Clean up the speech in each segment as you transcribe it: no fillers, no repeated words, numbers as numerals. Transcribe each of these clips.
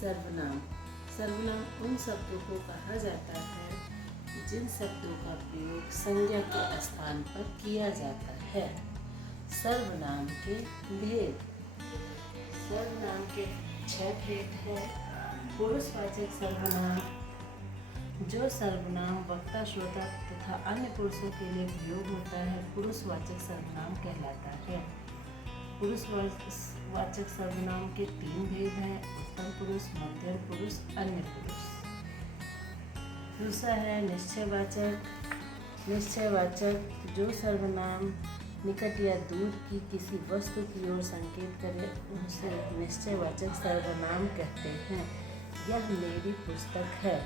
सर्वनाम। सर्वनाम उन शब्दों को कहा जाता है जिन शब्दों का प्रयोग संज्ञा के स्थान पर किया जाता है। सर्वनाम के भेद। सर्वनाम के 6 भेद हैं। पुरुषवाचक सर्वनाम। जो सर्वनाम वक्ता, श्रोता तथा अन्य पुरुषों के लिए प्रयोग होता है पुरुषवाचक सर्वनाम कहलाता है। पुरुषवाचक सर्वनाम के 3 भेद हैं: उत्तम पुरुष, मध्यम पुरुष, अन्य पुरुष। दूसरा है निश्चयवाचक। निश्चयवाचक जो सर्वनाम निकट या दूर की किसी वस्तु की ओर संकेत करे उसे निश्चयवाचक सर्वनाम कहते हैं। यह मेरी पुस्तक है,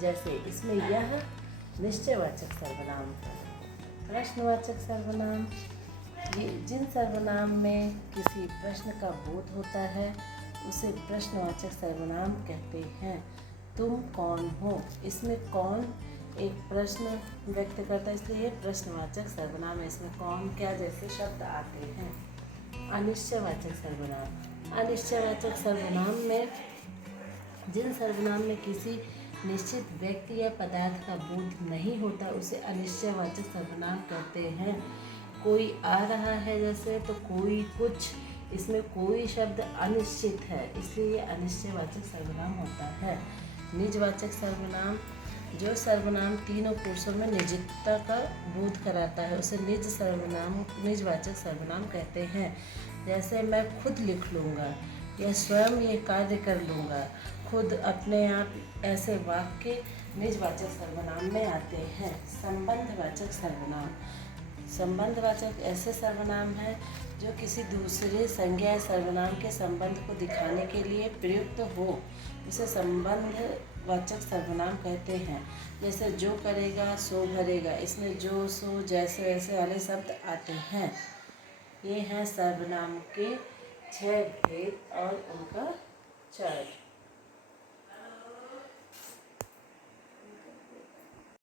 जैसे इसमें यह निश्चयवाचक सर्वनाम है। प्रश्नवाचक सर्वनाम। ये जिन सर्वनाम में किसी प्रश्न का बोध होता है उसे प्रश्नवाचक सर्वनाम कहते हैं। तुम कौन हो, इसमें कौन एक प्रश्न व्यक्त करता है, इसलिए प्रश्नवाचक सर्वनाम है। इसमें कौन, क्या जैसे शब्द आते हैं। अनिश्चयवाचक सर्वनाम। अनिश्चयवाचक सर्वनाम में जिन सर्वनाम में किसी निश्चित व्यक्ति या पदार्थ का बोध नहीं होता उसे अनिश्चयवाचक सर्वनाम कहते हैं। कोई आ रहा है जैसे, तो कोई, कुछ, इसमें कोई शब्द अनिश्चित है, इसलिए ये अनिश्चयवाचक सर्वनाम होता है। निजवाचक सर्वनाम। जो सर्वनाम तीनों पुरुषों में निजता का बोध कराता है उसे निजवाचक सर्वनाम कहते हैं। जैसे मैं खुद लिख लूँगा या स्वयं ये कार्य कर लूँगा, खुद, अपने आप, ऐसे वाक्य निजवाचक सर्वनाम में आते हैं। संबंधवाचक सर्वनाम। संबंधवाचक ऐसे सर्वनाम हैं जो किसी दूसरे संज्ञा या सर्वनाम के संबंध को दिखाने के लिए प्रयुक्त हो, इसे संबंधवाचक सर्वनाम कहते हैं। जैसे जो करेगा सो भरेगा, इसमें जो, सो, जैसे, वैसे वाले शब्द आते हैं। ये हैं सर्वनाम के 6 भेद और उनका चार्ट।